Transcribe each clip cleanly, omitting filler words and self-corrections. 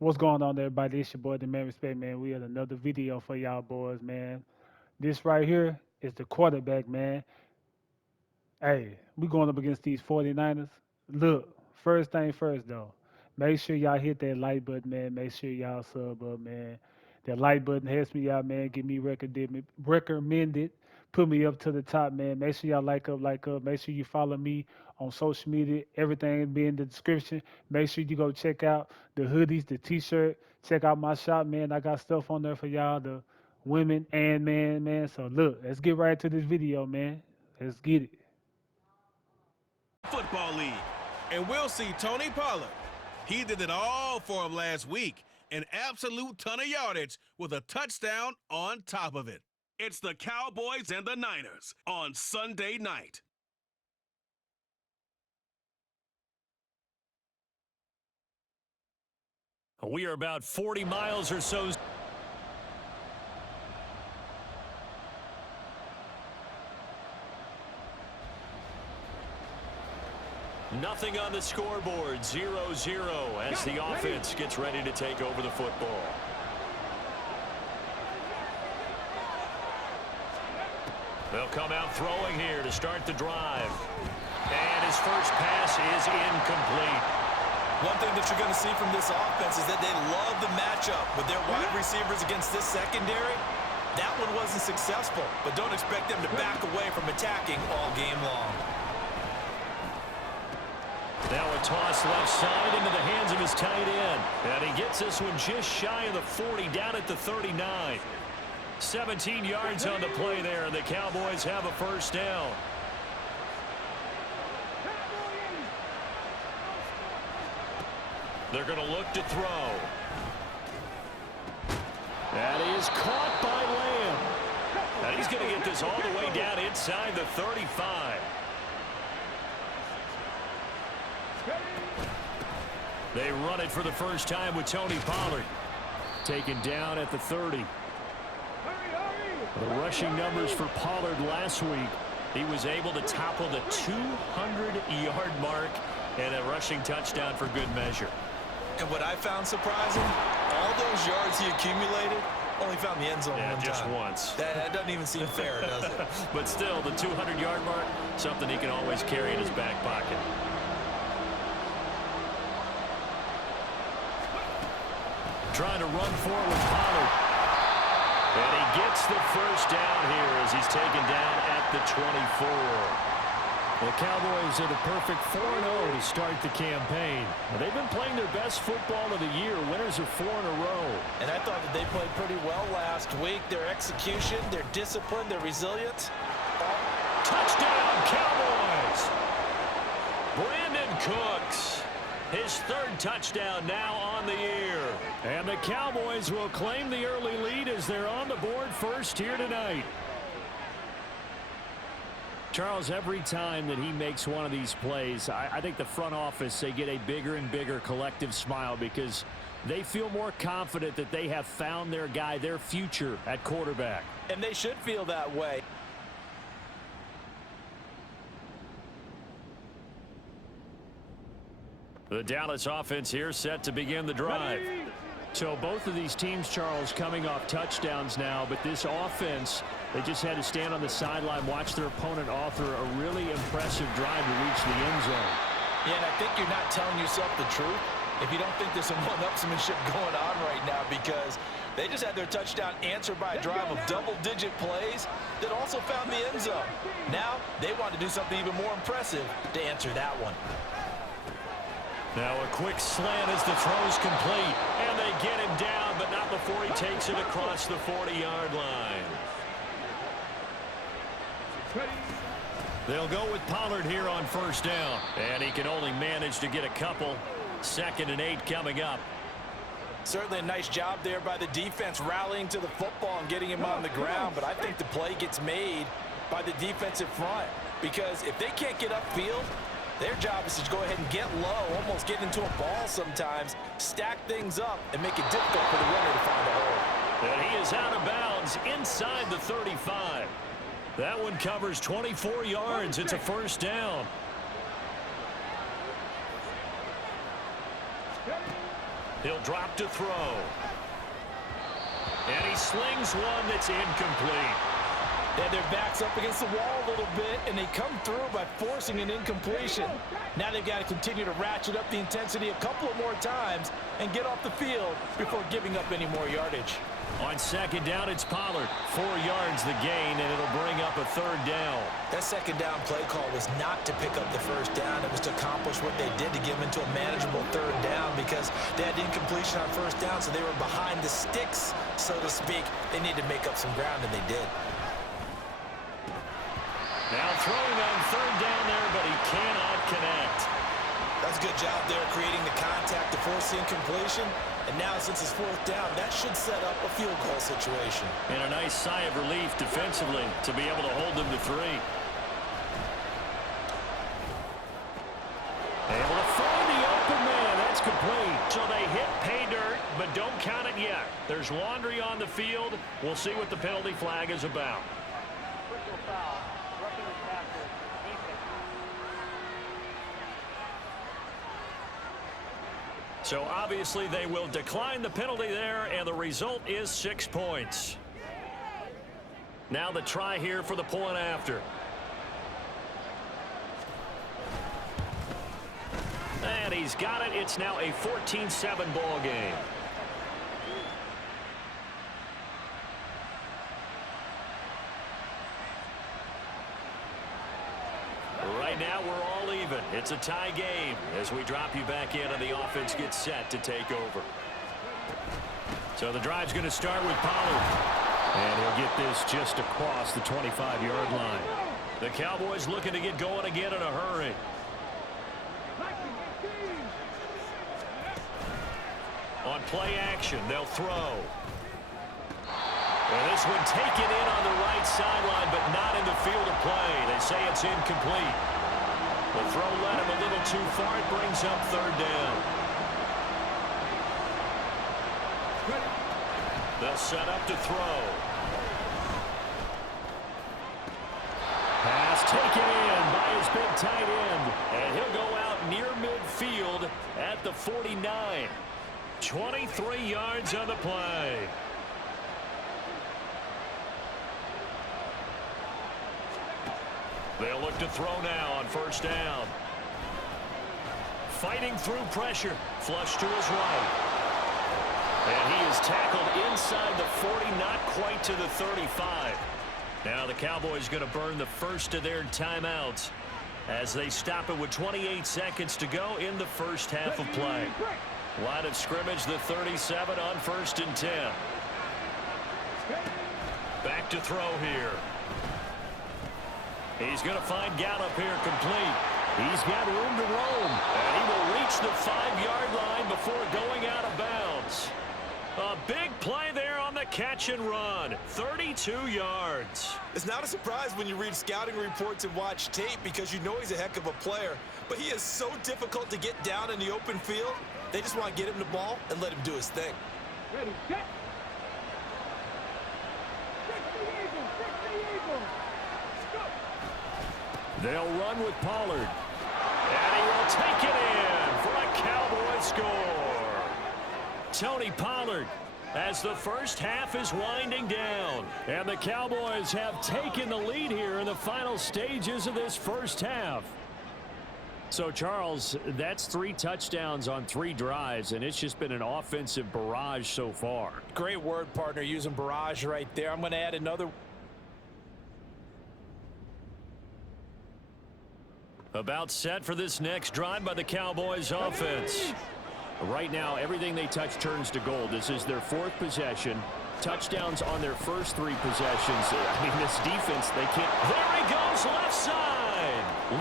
What's going on, everybody? It's your boy, DemandxRespect, man. We had another video for y'all boys, man. This right here is the quarterback, man. Hey, we going up against these 49ers. Look, first thing first, though. Make sure y'all hit that like button, man. Make sure y'all sub up, man. That like button helps me out, man. Get me recommended. Put me up to the top, man. Make sure y'all like up. Make sure you follow me on social media. Everything be in the description. Make sure you go check out the hoodies, the t-shirt. Check out my shop, man. I got stuff on there for y'all, the women and man. So look, let's get right to this video, man. Let's get it. Football League. And we'll see Tony Pollard. He did it all for him last week. An absolute ton of yardage with a touchdown on top of it. It's the Cowboys and the Niners on Sunday night. We are about 40 miles or so. Nothing on the scoreboard, 0-0 as the offense gets ready to take over the football. They'll come out throwing here to start the drive. And his first pass is incomplete. One thing that you're going to see from this offense is that they love the matchup with their wide receivers against this secondary. That one wasn't successful, but don't expect them to back away from attacking all game long. Now a toss left side into the hands of his tight end. And he gets this one just shy of the 40, down at the 39. 17 yards on the play there, and the Cowboys have a first down. They're going to look to throw. That is caught by Lamb. And he's going to get this all the way down inside the 35. They run it for the first time with Tony Pollard. Taken down at the 30. The rushing numbers for Pollard last week. He was able to topple the 200-yard mark and a rushing touchdown for good measure. And what I found surprising, all those yards he accumulated, only found the end zone one just time. once. That doesn't even seem fair, does it? But still, the 200-yard mark, something he can always carry in his back pocket. Trying to run forward, Pollard. And he gets the first down here as he's taken down at the 24. The Cowboys are the perfect 4-0 to start the campaign. They've been playing their best football of the year, winners of 4 in a row. And I thought that they played pretty well last week. Their execution, their discipline, their resilience. Touchdown, Cowboys! Brandon Cooks. His third touchdown now on the year. And the Cowboys will claim the early lead as they're on the board first here tonight. Charles, every time that he makes one of these plays, I think the front office, they get a bigger and bigger collective smile because they feel more confident that they have found their guy, their future at quarterback. And they should feel that way. The Dallas offense here set to begin the drive. So both of these teams, Charles, coming off touchdowns now, but this offense, they just had to stand on the sideline, watch their opponent author a really impressive drive to reach the end zone. Yeah, and I think you're not telling yourself the truth if you don't think there's some one-upsmanship going on right now, because they just had their touchdown answered by a drive of double-digit plays that also found the end zone. Now they want to do something even more impressive to answer that one. Now a quick slant as the throw's complete, and they get him down, but not before he takes it across the 40-yard line. They'll go with Pollard here on first down, and he can only manage to get a couple. 2nd and 8 coming up. Certainly a nice job there by the defense rallying to the football and getting him on the ground, but I think the play gets made by the defensive front, because if they can't get upfield, their job is to go ahead and get low, almost get into a ball sometimes, stack things up, and make it difficult for the runner to find a hole. And he is out of bounds inside the 35. That one covers 24 yards. It's a first down. He'll drop to throw. And he slings one that's incomplete. Yeah, their back's up against the wall a little bit, and they come through by forcing an incompletion. Now they've got to continue to ratchet up the intensity a couple of more times and get off the field before giving up any more yardage. On second down, it's Pollard. 4 yards the gain, and it'll bring up a third down. That second down play call was not to pick up the first down. It was to accomplish what they did to get them into a manageable third down because they had incompletion on first down, so they were behind the sticks, so to speak. They needed to make up some ground, and they did. Now throwing on third down there, but he cannot connect. That's a good job there creating the contact to force the incompletion. And now since it's fourth down, that should set up a field goal situation. And a nice sigh of relief defensively to be able to hold them to 3. Able to find the open man. That's complete. So they hit pay dirt, but don't count it yet. There's laundry on the field. We'll see what the penalty flag is about. So obviously they will decline the penalty there, and the result is 6 points. Now the try here for the point after. And he's got it. It's now a 14-7 ball game. Right now we're all even. It's a tie game as we drop you back in and the offense gets set to take over. So the drive's going to start with Pollard. And he'll get this just across the 25-yard line. The Cowboys looking to get going again in a hurry. On play action, they'll throw. And this one taken in on the right sideline, but not in the field of play. They say it's incomplete. The throw led him a little too far. It brings up third down. They'll set up to throw. Pass taken in by his big tight end. And he'll go out near midfield at the 49. 23 yards on the play. They'll look to throw now on first down. Fighting through pressure. Flush to his right. And he is tackled inside the 40, not quite to the 35. Now the Cowboys going to burn the first of their timeouts as they stop it with 28 seconds to go in the first half of play. Line of scrimmage, the 37 on 1st and 10. Back to throw here. He's going to find Gallup here complete. He's got room to roam. And he will reach the 5-yard line before going out of bounds. A big play there on the catch and run. 32 yards. It's not a surprise when you read scouting reports and watch tape because you know he's a heck of a player. But he is so difficult to get down in the open field. They just want to get him the ball and let him do his thing. Ready, set. They'll run with Pollard. And he will take it in for a Cowboy score. Tony Pollard as the first half is winding down. And the Cowboys have taken the lead here in the final stages of this first half. So, Charles, that's 3 touchdowns on 3 drives, and it's just been an offensive barrage so far. Great word, partner, using barrage right there. I'm going to add another. About set for this next drive by the Cowboys offense. Right now, everything they touch turns to gold. This is their 4th possession. Touchdowns on their first 3 possessions. I mean, this defense, they can't. There he goes, left side.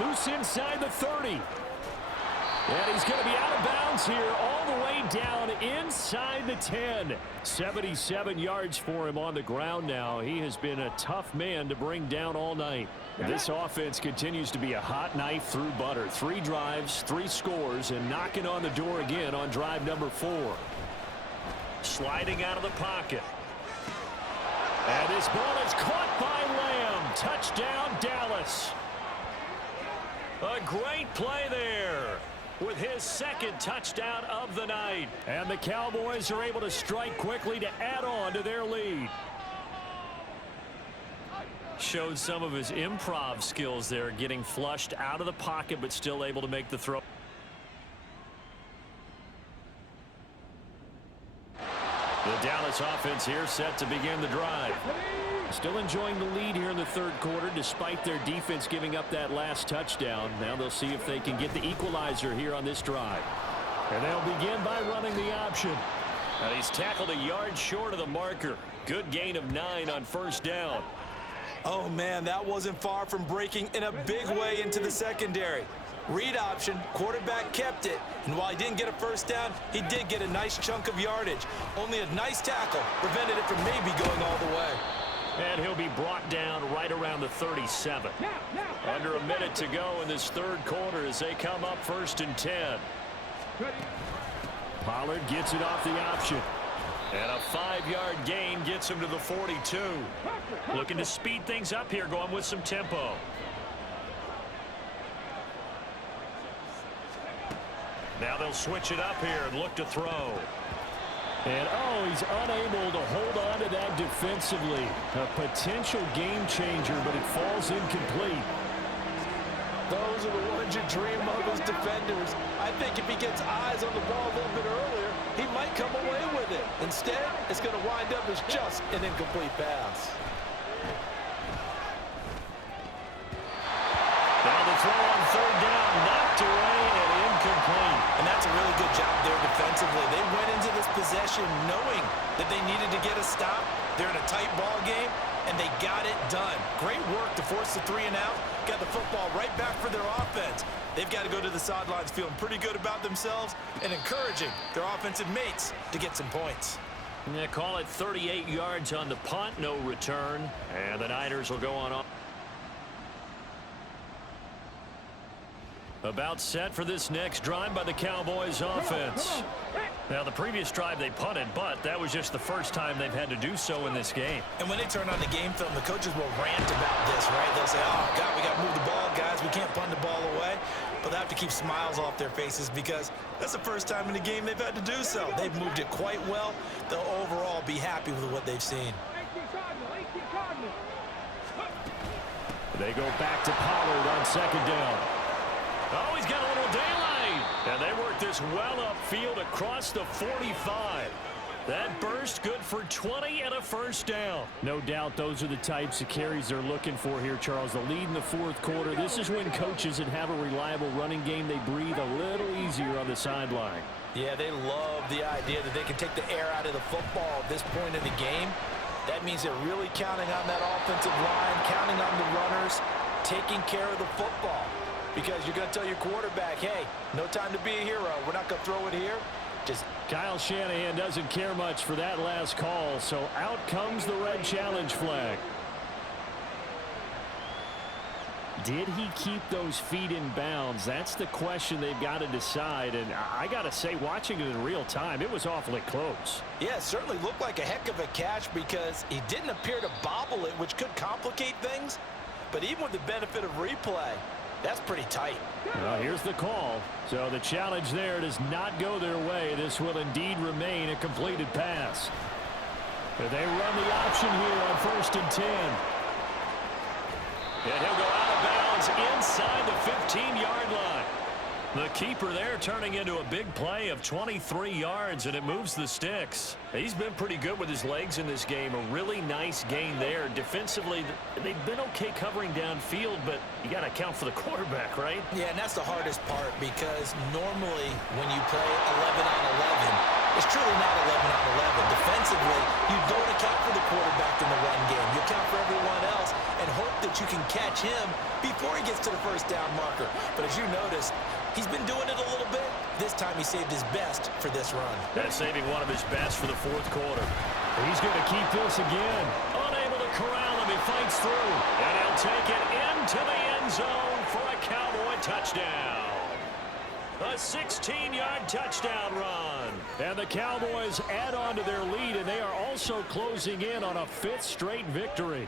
Loose inside the 30. And he's going to be out of bounds here all the way down inside the 10. 77 yards for him on the ground now. He has been a tough man to bring down all night. This offense continues to be a hot knife through butter. 3 drives, 3 scores, and knocking on the door again on drive number 4. Sliding out of the pocket. And this ball is caught by Lamb. Touchdown, Dallas. A great play there. with his second touchdown of the night. And the Cowboys are able to strike quickly to add on to their lead. Showed some of his improv skills there, getting flushed out of the pocket but still able to make the throw. The Dallas offense here set to begin the drive. Still enjoying the lead here in the third quarter despite their defense giving up that last touchdown. Now they'll see if they can get the equalizer here on this drive. And they'll begin by running the option. And he's tackled a yard short of the marker. Good gain of 9 on first down. Oh, man, that wasn't far from breaking in a big way into the secondary. Read option, quarterback kept it, and while he didn't get a first down, he did get a nice chunk of yardage. Only a nice tackle prevented it from maybe going all the way. And he'll be brought down right around the 37. Under a minute to go in this third quarter as they come up 1st and 10. Pollard gets it off the option. And a 5-yard gain gets him to the 42. Looking to speed things up here, going with some tempo. Now they'll switch it up here and look to throw. And, oh, he's unable to hold on to that defensively. A potential game changer, but it falls incomplete. Those are the ones you dream of as defenders. I think if he gets eyes on the ball a little bit earlier, he might come away with it. Instead, it's going to wind up as just an incomplete pass. Now the throw on third down, knocked away and incomplete. And that's a really good job there defensively. They went into this possession knowing that they needed to get a stop. They're in a tight ball game, and they got it done. Great work to force the 3 and out. Got the football right back for their offense. They've got to go to the sidelines feeling pretty good about themselves and encouraging their offensive mates to get some points. Yeah, call it 38 yards on the punt, no return. And the Niners will go on. About set for this next drive by the Cowboys offense. Now, the previous drive they punted, but that was just the first time they've had to do so in this game. And when they turn on the game film, the coaches will rant about this, right? They'll say, oh, God, we got to move the ball, guys. We can't punt the ball away. But they have to keep smiles off their faces because that's the first time in the game they've had to do so. They've moved it quite well. They'll overall be happy with what they've seen. They go back to Pollard on second down. Oh, he's got a little daylight. And they work this well upfield across the 45. That burst good for 20 and a first down. No doubt those are the types of carries they're looking for here, Charles. The lead in the fourth quarter. This is when coaches that have a reliable running game, they breathe a little easier on the sideline. Yeah, they love the idea that they can take the air out of the football at this point in the game. That means they're really counting on that offensive line, counting on the runners, taking care of the football. Because you're going to tell your quarterback, hey, no time to be a hero. We're not going to throw it here. Just Kyle Shanahan doesn't care much for that last call, so out comes the red challenge flag. Did he keep those feet in bounds? That's the question they've got to decide. And I got to say, watching it in real time, it was awfully close. Yeah, it certainly looked like a heck of a catch because he didn't appear to bobble it, which could complicate things. But even with the benefit of replay, that's pretty tight. Well, here's the call. So the challenge there does not go their way. This will indeed remain a completed pass. But they run the option here on 1st and 10. And he'll go out of bounds inside the 15-yard line. The keeper there turning into a big play of 23 yards, and it moves the sticks. He's been pretty good with his legs in this game. A really nice gain there. Defensively, they've been okay covering downfield, but you got to account for the quarterback, right? Yeah, and that's the hardest part because normally when you play 11 on 11, it's truly not 11 on 11. Defensively, you don't account for the quarterback in the run game. You account for everyone else and hope that you can catch him before he gets to the first down marker. But as you noticed, he's been doing it a little bit. This time he saved his best for this run. That's saving one of his best for the fourth quarter. He's going to keep this again. Unable to corral him. He fights through. And he'll take it into the end zone for a Cowboy touchdown. A 16-yard touchdown run. And the Cowboys add on to their lead, and they are also closing in on a 5th straight victory.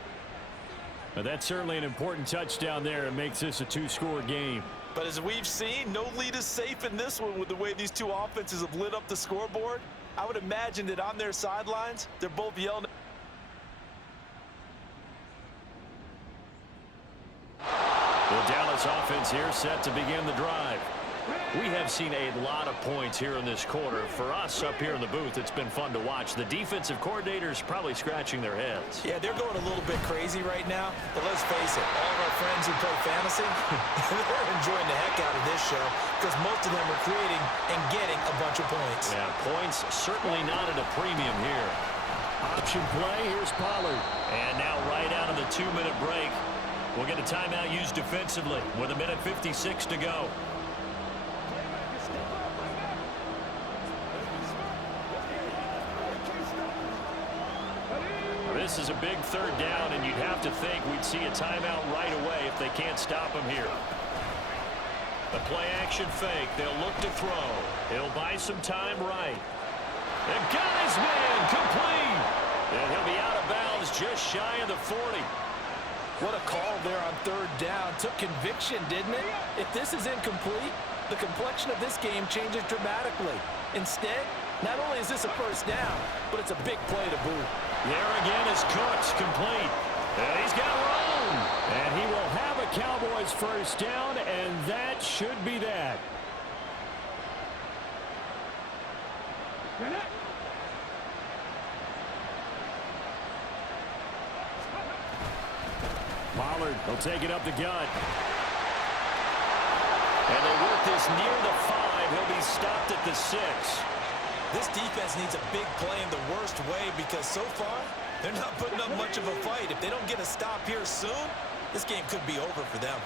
Now, that's certainly an important touchdown there. It makes this a 2-score game. But as we've seen, no lead is safe in this one with the way these two offenses have lit up the scoreboard. I would imagine that on their sidelines, they're both yelling. The Dallas offense here set to begin the drive. We have seen a lot of points here in this quarter. For us up here in the booth, it's been fun to watch. The defensive coordinators probably scratching their heads. Yeah, they're going a little bit crazy right now. But let's face it, all of our friends who play fantasy, they're enjoying the heck out of this show because most of them are creating and getting a bunch of points. Yeah, points certainly not at a premium here. Option play, here's Pollard. And now right out of the 2-minute break, we'll get a timeout used defensively with 1:56 to go. This is a big third down, and you'd have to think we'd see a timeout right away if they can't stop him here. The play-action fake. They'll look to throw. He'll buy some time right. And got his man complete. And he'll be out of bounds just shy of the 40. What a call there on third down. Took conviction, didn't it? If this is incomplete, the complexion of this game changes dramatically. Instead, not only is this a first down, but it's a big play to boot. There again is Cooks, complete. And he's got room. And he will have a Cowboys first down, and that should be that. Pollard will take it up the gut. And they work this near the 5. He'll be stopped at the 6. This defense needs a big play in the worst way because so far, they're not putting up much of a fight. If they don't get a stop here soon, this game could be over for them.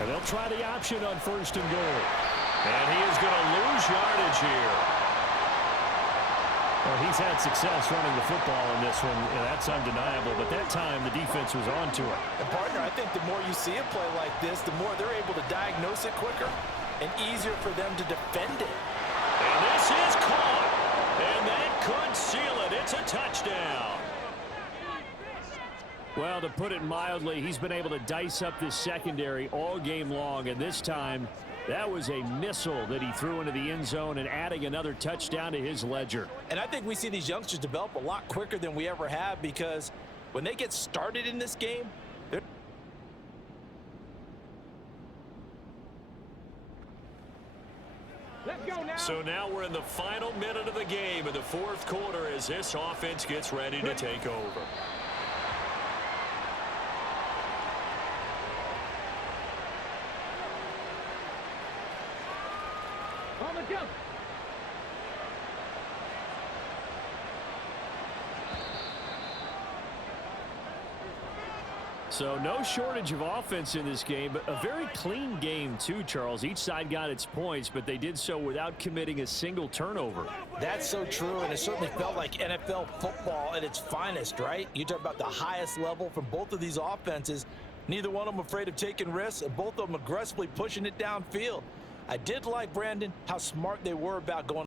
And they'll try the option on 1st and goal. And he is going to lose yardage here. Well, he's had success running the football in this one, and that's undeniable. But that time, the defense was on to it. And, partner, I think the more you see a play like this, the more they're able to diagnose it quicker and easier for them to defend it. And this is caught. And that could seal it. It's a touchdown. Well, to put it mildly, he's been able to dice up this secondary all game long, and this time, that was a missile that he threw into the end zone and adding another touchdown to his ledger. And I think we see these youngsters develop a lot quicker than we ever have because when they get started in this game, they're... Let's go now. So now we're in the final minute of the game in the 4th quarter as this offense gets ready to take over. On the jump. So no shortage of offense in this game, but a very clean game too, Charles. Each side got its points, but they did so without committing a single turnover. That's so true, and it certainly felt like NFL football at its finest, right? You talk about the highest level from both of these offenses. Neither one of them afraid of taking risks, and both of them aggressively pushing it downfield. I did like, Brandon, how smart they were about going